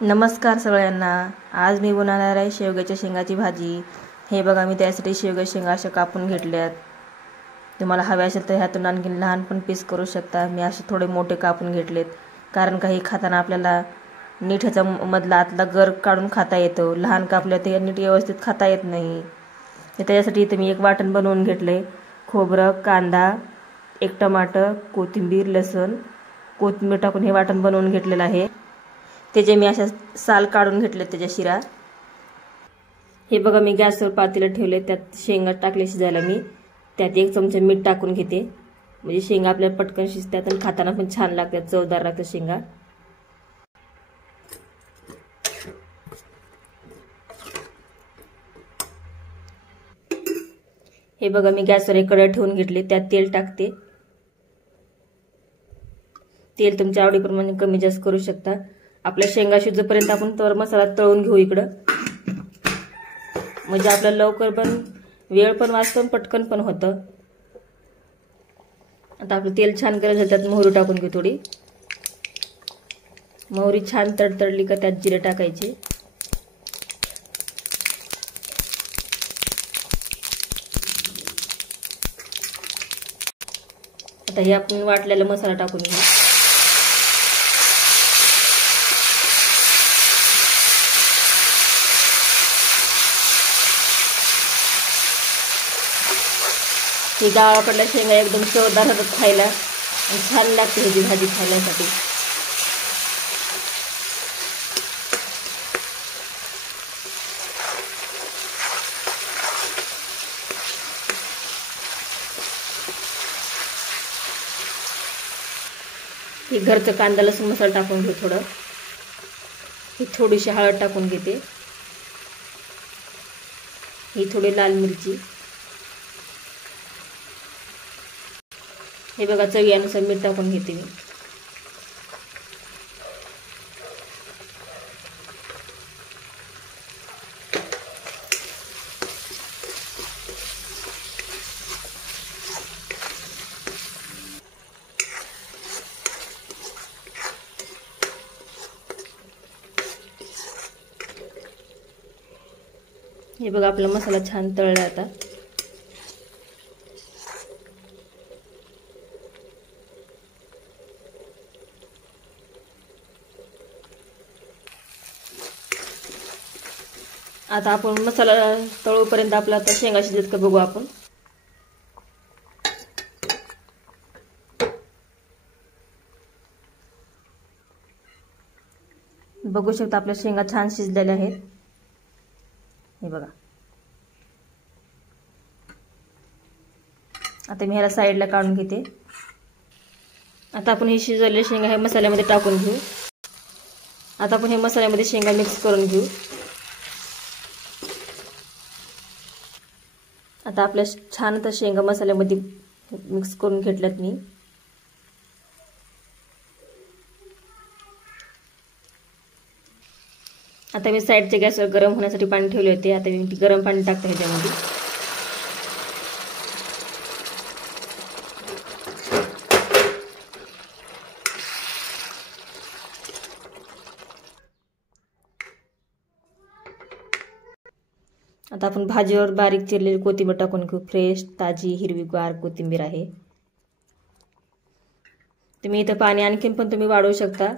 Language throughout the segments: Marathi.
नमस्कार सगळ्यांना। आज मी बनवणार आहे शेवग्याच्या शेंगाची भाजी। हे बघा, मी त्यासाठी शेवग्याच्या शेंगा अशा कापून घेतल्यात। तुम्हाला हवे असेल तर ह्यातून आणखी लहान पण पीस करू शकता। मी असे थोडे मोठे कापून घेतलेत, कारण काही खाताना आपल्याला नीट ह्याचा मधला आतला गर काढून खाता येतो। लहान कापले ते नीट व्यवस्थित खाता येत नाही। त्याच्यासाठी इथे मी एक वाटण बनवून घेतले। खोबरं, कांदा, एक टमाटर, कोथिंबीर, लसूण, कोथिंबीर टाकून हे वाटण बनवून घेतलेलं आहे। त्याचे मी अशा साल काढून घेतले, त्याच्या शिरा। हे बघा, मी गॅसवर पातेलं ठेवले, त्यात शेंगा टाकले शिजायला। मी त्यात एक चमचा मीठ टाकून घेते, म्हणजे शेंगा आपल्याला पटकन शिजतात आणि खाताना पण छान लागतात, चवदार लागतात शेंगा। हे बघा, मी गॅसवर एक कढई ठेवून घेतली, त्यात तेल टाकते। तेल तुमच्या आवडीप्रमाणे कमी जास्त करू शकता। आपल्या शेंगा शिजेपर्यंत आपण तर मसाला तळून घेऊ इकडं, म्हणजे आपल्याला लवकर पण वेळ पण वाचतो, पटकन पण होतं। आता आपलं तेल छान गरम झालं, त्यात मोहरी टाकून घेऊ थोडी। मोहरी छान तडतडली का त्यात जिरे टाकायचे। आता हे आपण वाटलेला मसाला टाकून घेऊ। ही गावाकडल्या शेंगा एकदम चवदार होतात खायला आणि छान लागते ह्याची भाजी खाण्यासाठी। ही घरचं कांदा लसूण मसाला टाकून घेऊ थोडं। ही थोडीशी हळद टाकून घेते। ही थोडी लाल मिरची। हे बघा, चवीनुसार मीठ टाकून घेते मी। हे बघा, आपला मसाला छान तळला आता। आता आपण मसाला तळूपर्यंत आपला आता शेंगा शिजत का बघू आपण। बघू शकता आपल्या शेंगा छान शिजलेल्या आहेत। हे बघा, आता मी ह्याला साईडला काढून घेते। आता आपण हे शिजवलेले शेंगा हे मसाल्यामध्ये टाकून घेऊ। आता आपण हे मसाल्यामध्ये शेंगा मिक्स करून घेऊ। आता आपल्या छान आता शेंगा मसाल्यामध्ये मिक्स करून घेतल्यात मी। आता मी साईडच्या गॅसवर गरम होण्यासाठी पाणी ठेवले होते। आता मी गरम पाणी टाकते ह्याच्यामध्ये। आता आपण भाजीवर बारीक चिरलेली कोथिंबीर टाकून घेऊ। फ्रेश ताजी हिरवीगार कोथिंबीर आहे। तुम्ही इथं पाणी आणखीन पण तुम्ही वाढवू शकता।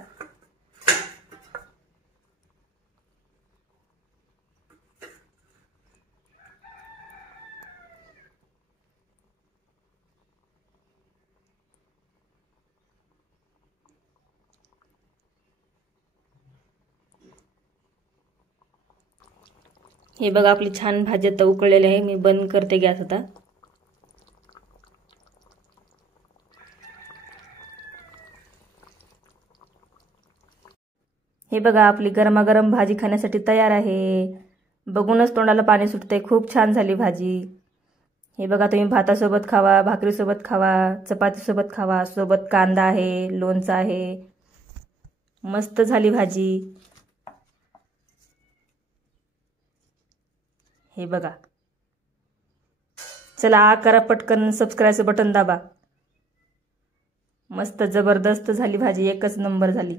हे बघा, आपली छान भाजी आता उकळलेली आहे। मी बंद करते गॅस आता। हे बघा, आपली गरमागरम भाजी खाण्यासाठी तयार आहे। बघूनच तोंडाला पाणी सुटते, खूप छान झाली भाजी। हे बघा, तुम्ही भातासोबत खावा, भाकरीसोबत खावा, चपातीसोबत खावा, सोबत कांदा आहे, लोणचं आहे। मस्त झाली भाजी। हे बघा, चला करा पटकन सबस्क्राईबचं बटन दाबा। मस्त जबरदस्त झाली भाजी, एकच नंबर झाली।